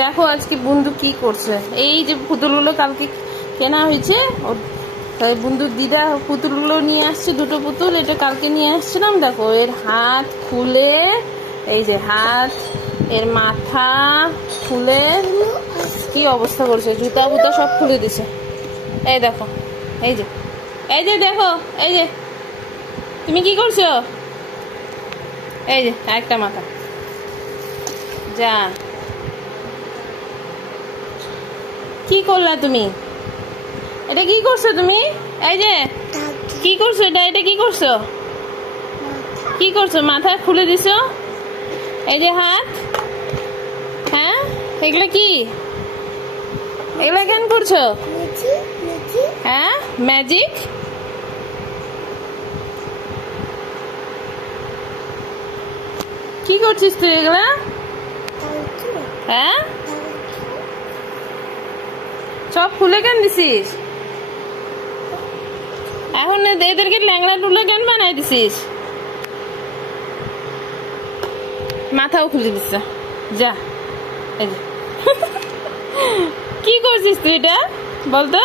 দেখো আজকে বন্ধু কি করছে। এই যে পুতুলগুলো কালকে কেনা হয়েছে, তাই বন্ধুর দিদা পুতুলগুলো নিয়ে আসছে, দুটো পুতুল। এটা কালকে নিয়ে আসছিলাম। দেখো এর হাত খুলে, এই যে হাত, এর মাথা খুলে কি অবস্থা করছে, জুতা বুতা সব খুলে দিছে। এই দেখো, এই যে দেখো, এই যে তুমি কি করছো, এই যে একটা মাথা যা, কি করলা তুমি? এটা কি করছো তুমি? এই যে কি করছো, এটা কি করছো, কি করছো? মাথা খুলে দিছো। এই যে হাত, হ্যাঁ এগুলা কি, এগুলা কেন করছো? হ্যাঁ ম্যাজিক। কি করছিস তুই এগুলা? হ্যাঁ সব খুলে কেন দিছিস? এখন এদেরকে ল্যাংলা টুলা কেন বানাই দিছিস? মাথাও খুলে দিচ্ছে যা। এই যে কি করছিস তুই এটা বলতো?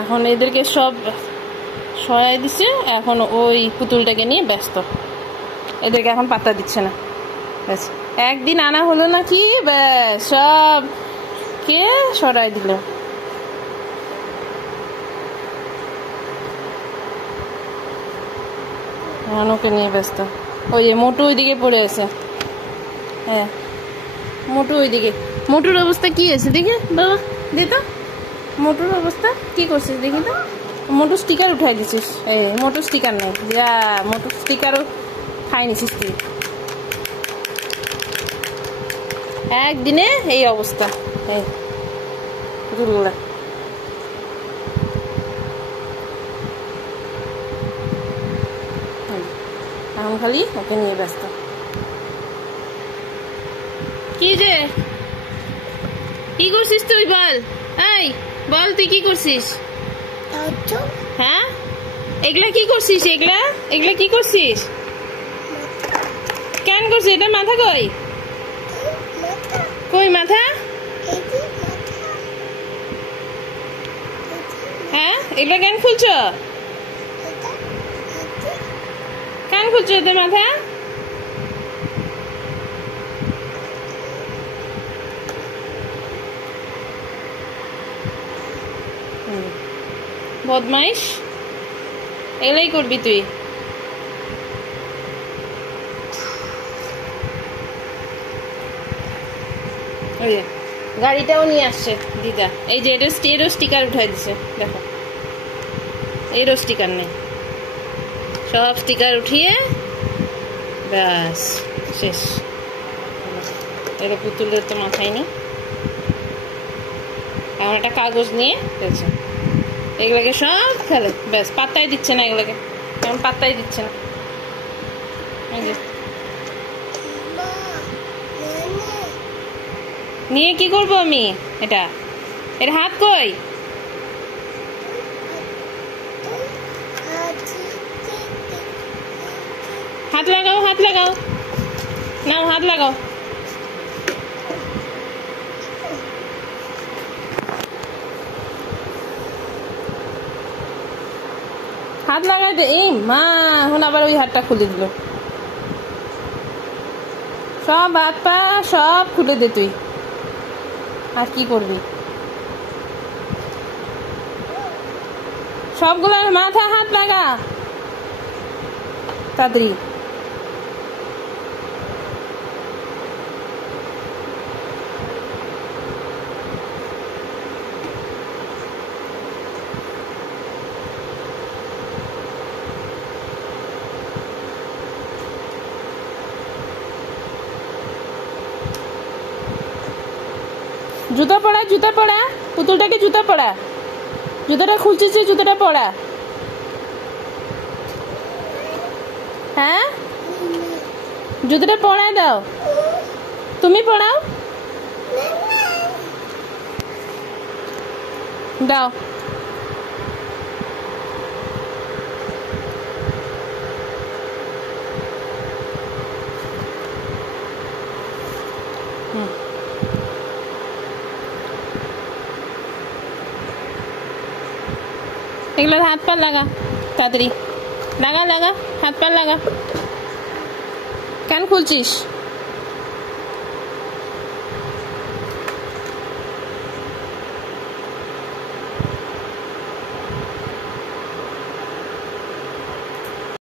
এখন এদেরকে সব সয়াই দিচ্ছে, এখন ওই পুতুলটাকে নিয়ে ব্যস্ত। এদেরকে এখন পাত্তা দিচ্ছে না। ব্যাস একদিন আনা হলো নাকি ব্যাস সব কে সরাই দিল। ওকে নিয়ে ব্যস্ত। ওই যে মোটু ওইদিকে পড়ে আছে। হ্যাঁ মোটু ওইদিকে। মোটুর অবস্থা কি আছে দেখি বাবা, দে তো মোটুর অবস্থা কি করছিস দেখি তো। মোটু স্টিকার উঠাই দিছিস। এই মোটু স্টিকার নেই, যা মোটু স্টিকারও খাই নিছিস তুই। একদিনে এই অবস্থা। এই দুর্গুলা এখন খালি ওকে নিয়ে ব্যস্ত। কি যে কি করছিস তুই বল, এই বল তুই কি করছিস? হ্যাঁ এগুলা কি করছিস? এগুলা কি করছিস? কেন করছিস এটা? মাথা কই, কই মাথা? হ্যাঁ এগুলা কেন খুলছো? কেন খুলছো এদের মাথা? বদমাইশ, এগুলাই করবি তুই। ওই যে গাড়িটাও নিয়ে আসছে দিদা। এই যে এরও স্টিকার উঠাই দিছে। দেখো এরও স্টিকার নেই, সব স্টিকার উঠিয়ে ব্যাস শেষ। এরও পুতুলের তো মাথায় নেই। এমন একটা কাগজ নিয়ে ফেলছে, এগুলোকে সব ফেলে ব্যাস, পাত্তাই দিচ্ছে না এগুলোকে, এমন পাত্তাই দিচ্ছে না। নিয়ে কি করবো আমি? এটা এর হাত কই? হাত লাগাও, হাত লাগাও, নাও হাত লাগাও। হাত লাগাই দে। এই মা, এখন আবার ওই হাতটা খুলে দিল। সব হাত পা সব খুলে দে তুই, আর কি করবি? সবগুলোর মাথা হাত লাগা তাড়াতাড়ি। জুতা পড়া, জুতা পড়া, পুতুলটাকে জুতা পড়া, জুতাটা খুলছিস, জুতাটা পড়া। হ্যাঁ জুতাটা পড়ায় দাও, তুমি পড়াও দাও। এগুলো হাত পা লাগা, তাড়াতাড়ি লাগা লাগা, হাত পা লাগা। কেন খুলছিস?